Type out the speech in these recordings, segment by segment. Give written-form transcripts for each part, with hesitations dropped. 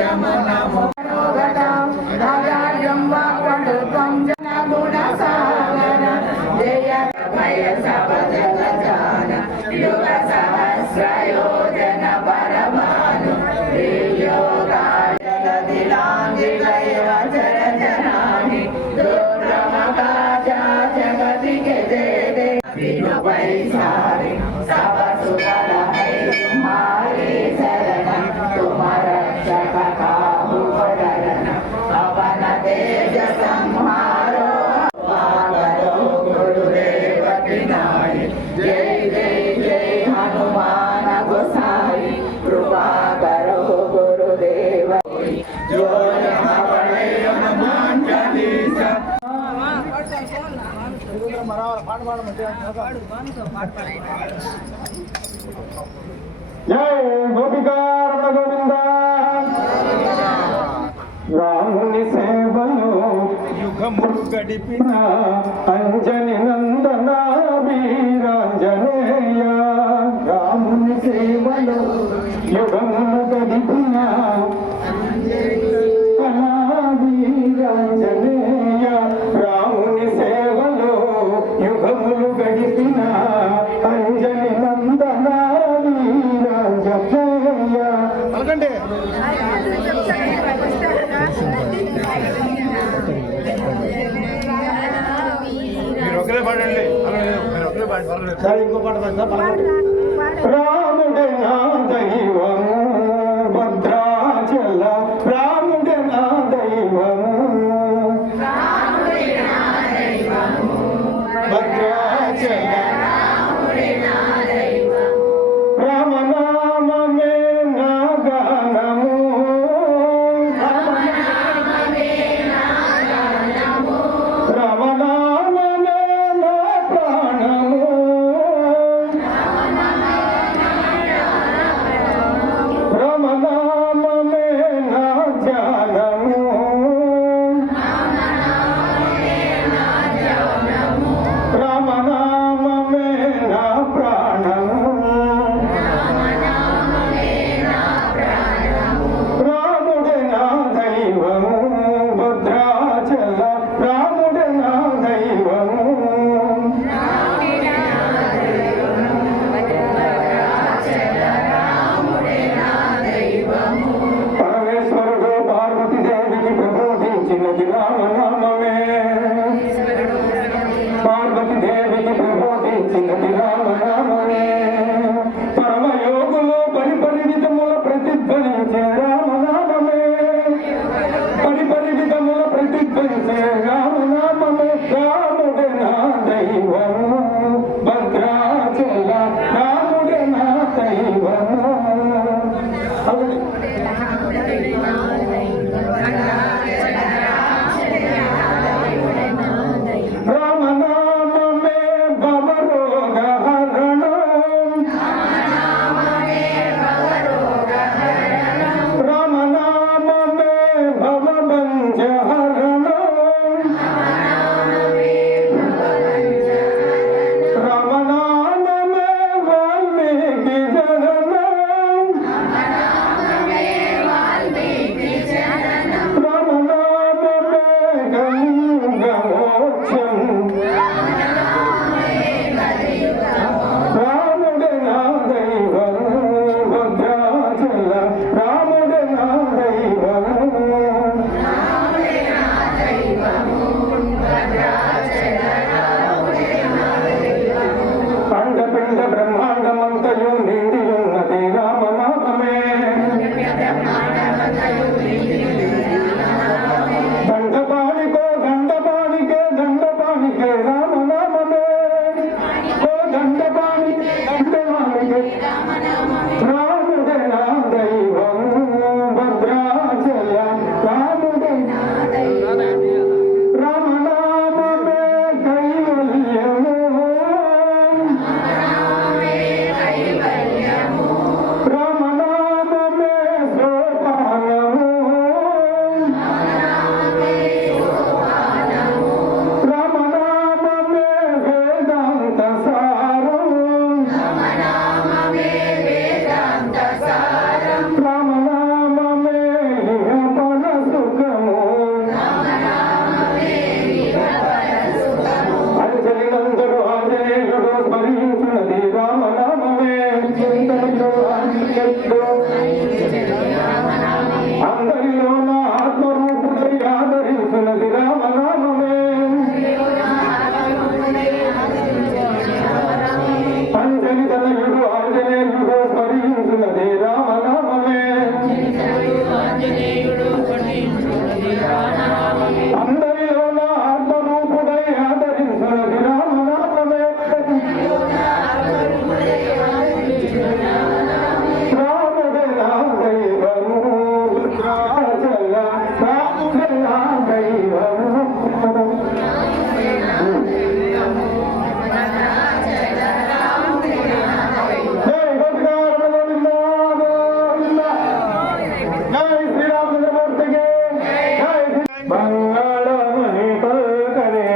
జమనము గుణసాగర జయ భయ సపజగజాన యుగ సహస్రయోజన పరమాను దిలాంగిలయవచరజనాని దుర్గమకాజా జగతికి జయ విను వైసారి సవసుగల హై తుమారి శరణం తుమ రక్షక కాహు వదన పవన తేజ సంహారో వాగరో గురుదేవ వినాయి జై జై జై హనుమాన गोसाई कृपा करो गुरुदेव जो यहाँ पढ़े हनुमान चालीसा जय गोपिका रमण गोविंद రాముని సేవలో యుగములు గడిపిన అంజని నందన వీరాంజనేయ రాముని సేవలో యుగములు గడిపిన వీరాంజనేయ రాముని సేవలో యుగములు గడిపిన అంజని నందన వీరాంజనేయ పలకండి రాముడే నా దైవము భద్రాచల రాముడే నా దైవము భద్రాచల రామనామమే నా గానము రామనామమే నా ప్రాణము శ్రీరామచంద్రమూర్తికి మంగళమణి పల్కరే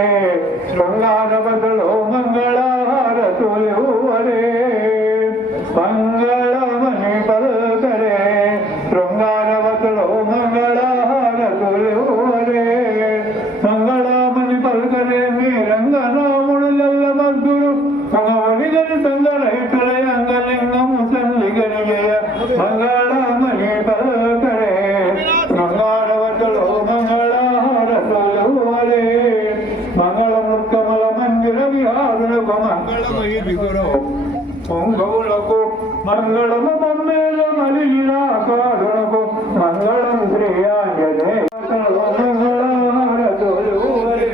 శృంగారవతులో మంగళహారతులు వరే మంగళమణి పల్కరే శృంగారవతులో మంగళహారతులు వరే మంగళమణి పల్కరే రంగనాముడు మద్దుడు మగవడిగని సంగ రైతుల అంగలింగము సల్లిగనియ మంగళమణి పల్కరే మంగళవతులో మంగళహారతులు వరే మంగళముక్కమల మందిర విహారులకు మంగళమయ దిగురు పొంగవులకు మంగళము మమ్మేల మలినాకారులకు మంగళం శ్రీ ఆంజనేయ మంగళహారతులు వరే